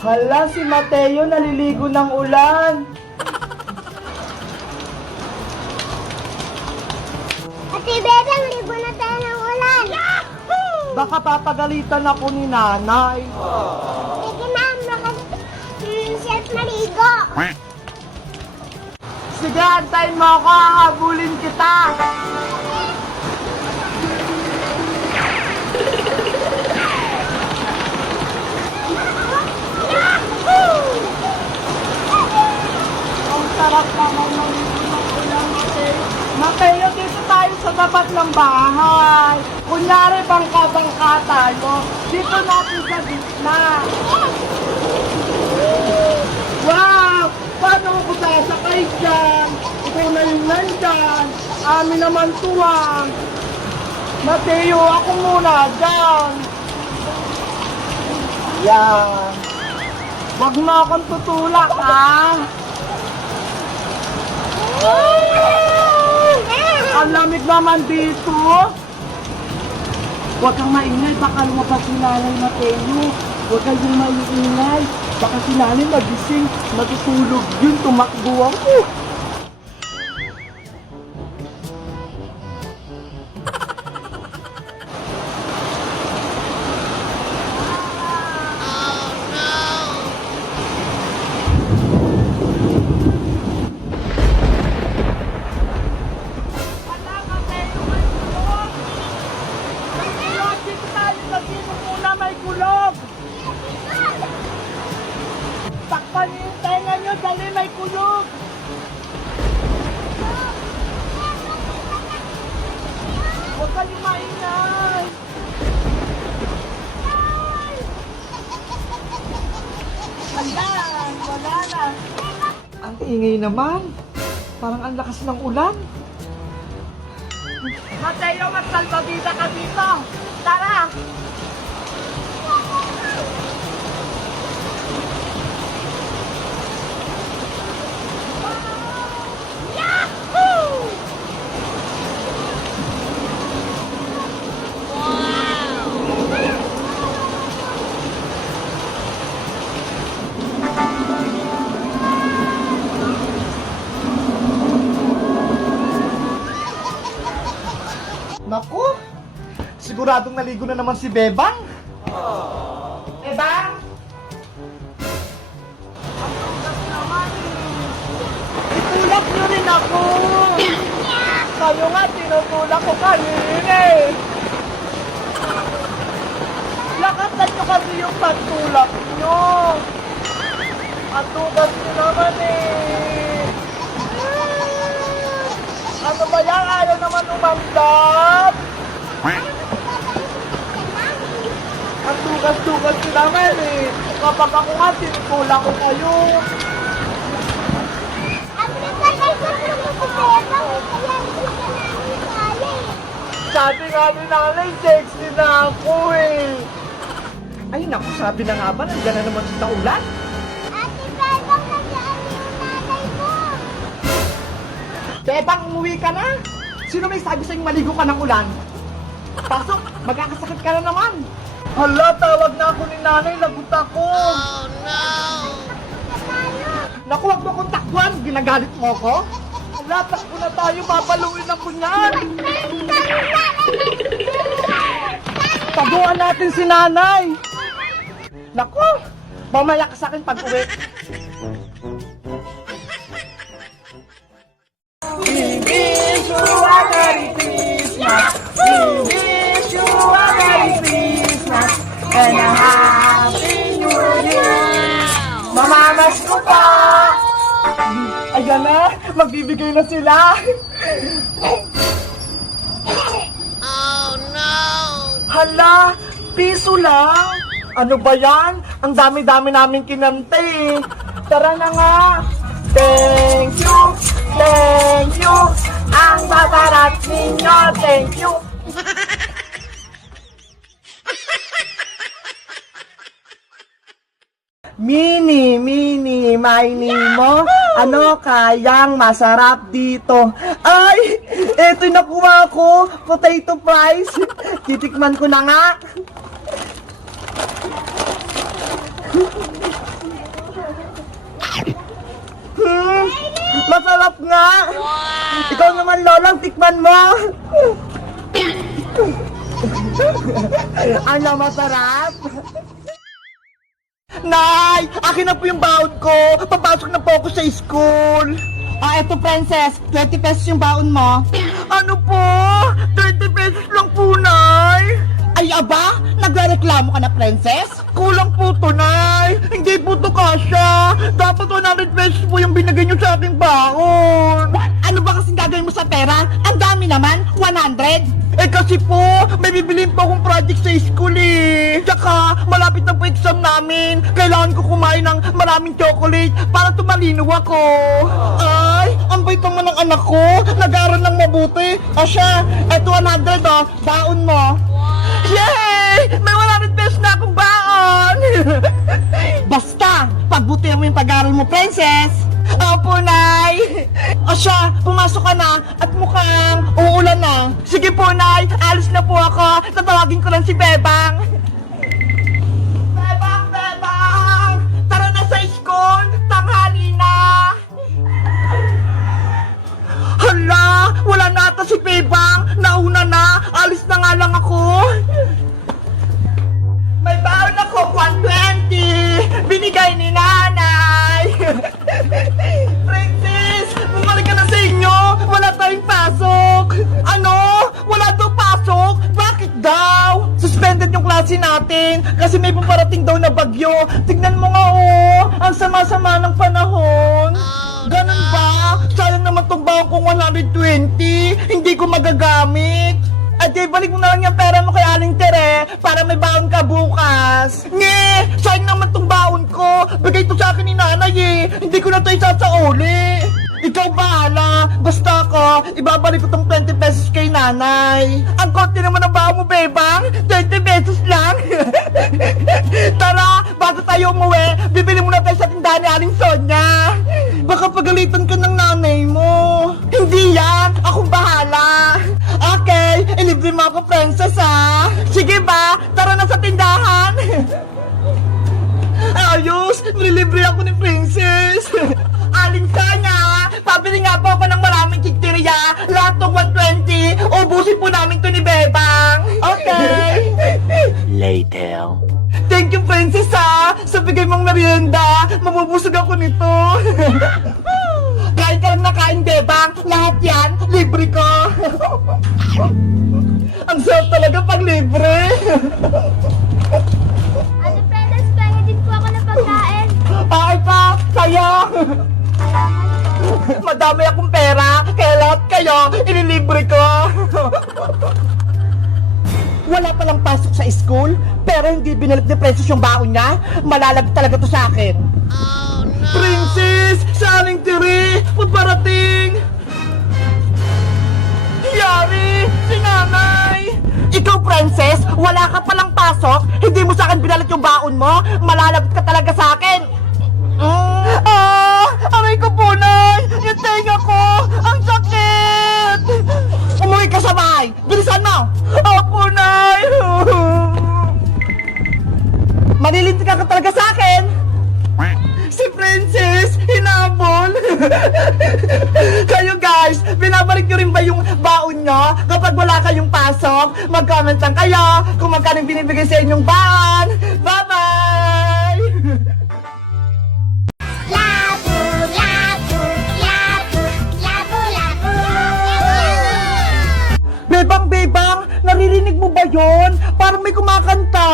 Hala, si Mateo naliligo ng ulan. Ate Bedang, ligo na tayo ng ulan. Baka papagalitan ako ni nanay. Sige na, self maligo. Sige, antayin mo ako, hahabulin kita. Ang sarap naman ng ulan, Mateo. Mateo, dito tayo sa tapat ng bahay. Kunyari, bangka-bangka tayo. Dito natin sa gitna. Wow! Paano ako sasakay dyan? Ikaw na yung nandyan. Amin naman tuwang. Mateo, ako muna dyan. Yan. Huwag mo akong tutulak, ha? Ang lamig naman dito. Huwag kang maingay, baka lumabas si Nanay Mateo. Huwag kayong maingay. Baka si Nanay magising, matutulog yun, tumakbo ako. Takpan niyo yung tenga niyo, dali may kulog. Huwag kayong maingay. Ayan, wala na. Ang ingay naman. Parang ang lakas ng ulan. Mateo, magsalbabida ka dito. Tara! Naku! Siguradong naligo na naman si Bebang. Bebang! Ang tugas naman eh. Itulak niyo rin ako. Kayo nga, tinutulak ko kanina eh. Lakasan niyo kasi yung pagtulak niyo. Ang tugas niyo naman eh. Ano ba yan? Ayaw naman umandap. Ang tugas-tugas ko naman eh. Kapag ako nga, tinutulak ko kayo. Sabi nga ni Nanay, sexy na ako eh. Ay naku, sabi na nga ba, nandiyan na naman si Taulan? Ate Bedang, nandiyan yung nanay mo. Bebang, umuwi ka na? Sino may sabi sa'yong maligo ka ng ulan? Pasok, magkakasakit ka na naman. Hala, tawag na ako ni Nanay, lagot ako. Oh no! Naku, wag mo akong takbuhan, ginagalit mo ako? Hala, takbo na tayo, papaluin ako niyan. Taguan natin si Nanay. Naku, mamaya ka sa akin pag-uwi. We wish you a Merry Christmas. We wish you a Merry Christmas and a Happy New Year. Mamamas ko pa. Ayan na, magbibigay na sila. Oh no! Hala, piso lang. Ano ba yan? Ang dami-dami namin kinante. Tara na nga. Thank you, thank you. Ang babarat ninyo, thank you. Mini, mini mo. Ano kayang masarap dito? Ay, eto nakuha ko. Potato fries. Titikman ko na nga. Masarap nga! Ikaw naman, Lolang, tikman mo! Ano, masarap? Nay! Akin na po yung baon ko! Papasok na po ako sa school! Eto, Princess. 20 pesos yung baon mo. Ano po? 20 pesos lang po, Nay! Ay, aba? Nagreklamo ka na, Princess? Kulang po to, Nay! Hindi po to kasya! Dapat 100 pesos po yung binigay niyo sa aking baon! Ano ba kasing gagawin mo sa pera? Ang dami naman, 100! Eh kasi po, may bibilin po akong project sa school eh. Tsaka, malapit na po exam namin. Kailangan ko kumain ng maraming chocolate para tumalino ako. Ay, ang bait naman ng anak ko. Nag-aaral ng mabuti. Asya, eto 100 oh, baon mo. Yay! May 100 pesos na akong baon! Basta, pagbutihan mo yung pag-aaral mo, Princess. Opo, Nay! O siya, pumasok ka na at mukhang uulan na. Sige po, Nay! Alis na po ako. Tatawagin ko lang si Bebang. Bebang! Bebang! Tara na sa school! Tanghali na! Hala! Wala na ata si Bebang! Nauna na! Alis na nga lang ako! May baon ako, 120! Binigay ni Nanay! Princess! Bumalik ka na sa inyo! Wala tayong pasok! Ano? Wala daw pasok? Bakit daw? Suspended yung klase natin kasi may paparating daw na bagyo. Tignan mo nga oh! Ang sama-sama ng panahon! Ganun ba? Sayang naman tong baon kong 120! Hindi ko magagamit! At balik mo na lang yung pera mo kay Aling Tere para may baon ka bukas. Nye! Sayang naman tong baon ko. Bigay to sa akin ni Nanay eh. Hindi ko na to isasauli. Ikaw bahala. Basta ako, ibabalik ko tong 20 pesos kay Nanay. Ang konti naman ang baon mo, Bebang. 20 pesos lang. Tara, bago tayo umuwi, bibili muna tayo sa tindahan ni Aling Sonia. Baka pagalitan ka ng nanay mo. Hindi yan. Akong bahala. Okay, ilibre mo ako, Princess, ha? Sige ba? Tara na sa tindahan! Ayos! Nililibre ako ni Princess! Aling Sonia! Pabili nga po ako ng maraming chichirya! Lahat ng 120! Ubusin po namin to ni Bebang! Okay! Later. Thank you, Princess, ha! Sa bigay mong merienda! Mabubusog ako nito! Kain ka lang na kain, Bebang! Lahat yan, libre ko! Ang sarap talaga pag libre! Ate Princess, pengen din po ako ng pagkain. Ay pa! Saya! Madami akong pera, kaya lahat kayo, inilibre ko! Wala palang pasok sa school, pero hindi binalik ni Princess yung baon niya. Malalag talaga to sa akin. Oh, no! Princess! Sa Aling Tere! Paparating! Yari! Si Nanay! Ikaw, Princess, wala ka palang pasok, hindi mo sa akin binalik yung baon mo, malalagot ka talaga sa akin! Aray ko po, Nay! Yung tenga ko! Ang sakit! Umuwi ka sa bahay! Bilisan mo! Opo, Nay! Malilinti ka talaga sa akin! Si Princess, hinabol! Kayo guys, binabalik nyo rin ba yung baon nyo? Kapag wala kayong pasok, mag-comment lang kayo kung magkano binibigay sa inyong baon! Bye-bye! Labu, labu, labu, labu, labu. Bebang, naririnig mo ba yon? Parang may kumakanta.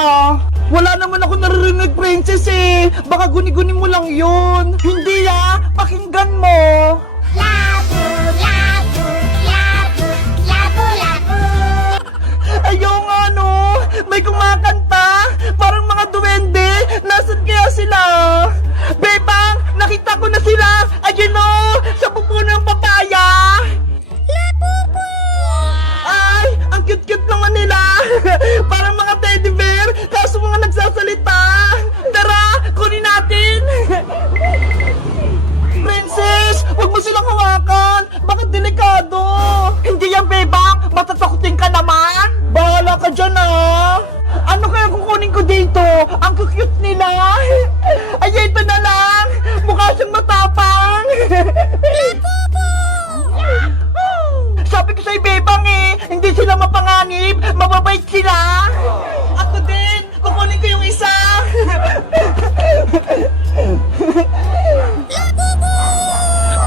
Wala naman ako naririnig, Princess eh. Baka guni-guni mo lang yun. Hindi pakinggan mo. Labu, labu, labu, labu, labu. Ayaw nga no, may kumakanta. Parang mga duwende. Nasaan kaya sila? Bebang, nakita ko na sila. Ayun o, sa pupuno ng papaya. Labubu. Ay, ang cute-cute naman nila. Parang mga teddy bear, kaso mga nagsasalita. Tara, kunin natin. Princess, huwag mo silang hawakan. Bakit delikado? Hindi yan, Bebang. Matatakutin ka naman. Bahala ka dyan, Ano kaya kukunin ko dito? Ang cute nila. Ay, ito na lang. Mukha siyang matapang. sila mapanganib, mababait sila. Ako din, kukunin ko yung isa.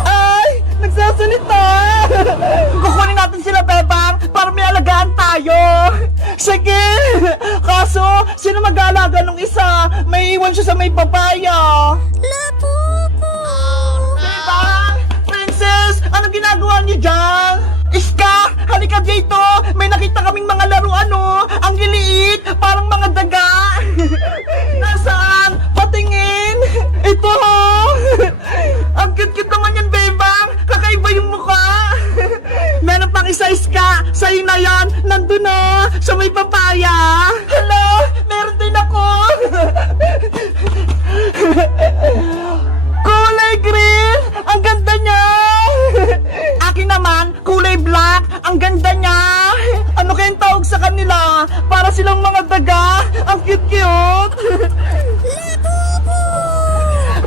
Ay, nagsasalita. Kukunin natin sila, Bebang, para may alagaan tayo. Sige, kaso, sino mag-aalaga nung isa? May iwan siya sa may papaya. Bebang, Princess, anong ginagawa niyo dyan? Iska, halika dito. May nakita kaming mga laruan, no? Ang liliit, parang mga daga. Nasaan? Patingin. Ito, ho. Ang cute-cute naman yan, Bebang. Kakaiba yung mukha. Meron pang isa, Iska. Sa'yo na yan. Nandun na. Sa may papaya. Hello, meron din ako. Kulay green. Ang ganda niya. Akin naman, kulay black. Ang ganda niya. Ano kayang tawag sa kanila? Para silang mga daga. Ang cute-cute.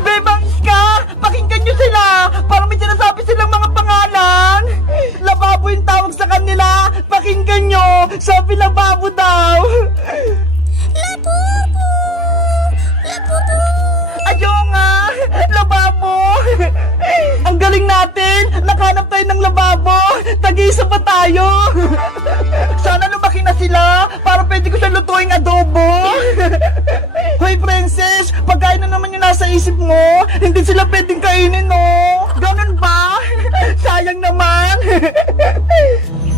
Bebang Iska, pakinggan nyo sila. Parang may sinasabi silang mga pangalan. Lababo yung tawag sa kanila. Pakinggan nyo. Sabi lababo daw. Ayaw nga. Lababo. Ang galing natin. Nakahanap tayo ng lababo. Tag-iisa pa tayo. Sana lumaki na sila para pwede ko siya lutuing adobo. Hoy, Princess, pagkain na naman yung nasa isip mo. Hindi sila pwedeng kainin, no? Ganun ba? Sayang naman.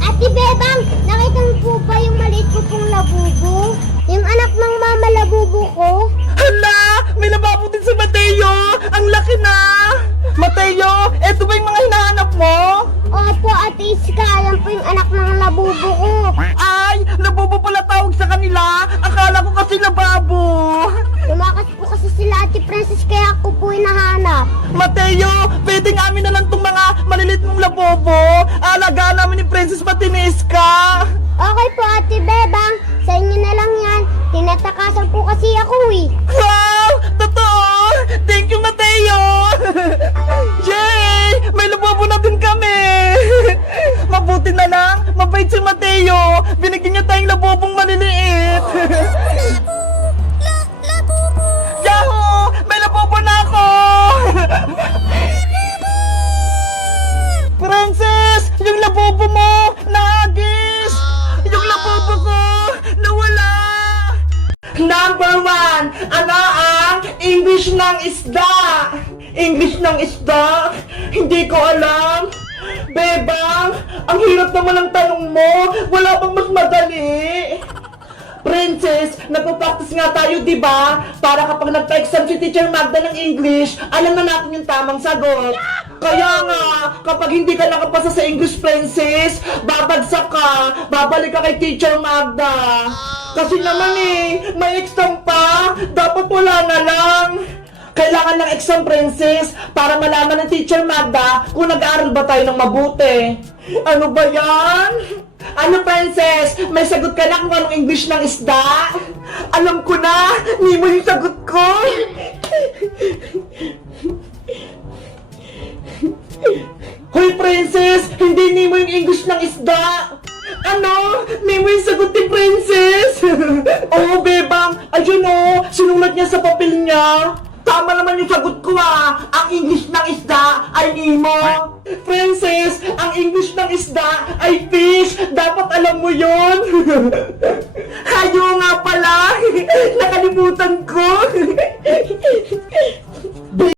Ate Bebang, nakita mo po ba yung maliit ko pong labubo? Yung anak ng mama labubo ko? Hala! May lababo din si Mateo! Ang laki na! Mateo, eto ba yung mga hinahanap mo? Opo, Ate Iska, yan po yung anak ng labubo ko. Ay! Labubo pala tawag sa kanila! Akala ko kasi lababo! Lumakas po kasi sila Ate Princess kaya ako po hinahanap. Mateo, pwedeng amin na lang tong mga malilit mong labobo. Alagaan namin ni Princess Matineska. Okay po, Ate Bebang, sa inyo na lang yan. Tinatakasan po kasi ako eh. Wow! Totoo! Thank you, Mateo! Yay! May labobo na din kami! Mabuti na lang, mabait si Mateo. Binigyan niya tayong labobong maliliit. Yahoo! May labobo na ako! Princess! Yung labobo mo! Naagis! Yung labobo ko! Nawala! Number 1! Ano ang English ng isda? English ng isda? Hindi ko alam. Bebang, ang hirap naman ng tanong mo. Wala bang mas madali? Princess, nagpo-practice nga tayo, di ba? Para kapag nagpa-exam si Teacher Magda ng English, alam na natin yung tamang sagot. Kaya nga, kapag hindi ka nakapasa sa English, Princess, babagsak ka, babalik ka kay Teacher Magda. Kasi naman may exam pa, dapat wala na lang. Kailangan ng exam, Princess, para malaman ng Teacher Magda kung nag-aaral ba tayo ng mabuti. Ano ba yan? Ano, Princess? May sagot ka na kung anong English ng isda? Alam ko na! Nemo yung sagot ko! Hoy, Princess! Hindi Nemo yung English ng isda! Ano? Nemo yung sagot ni Princess! Oo, Bebang! Ayun o! Sinulat niya sa papel niya! Tama naman yung sagot ko ah! Ang English ng isda ay Nemo! Princess, ang English ng isda ay fish! Dapat alam mo yon. Hayo nga pala! Nakalimutan ko!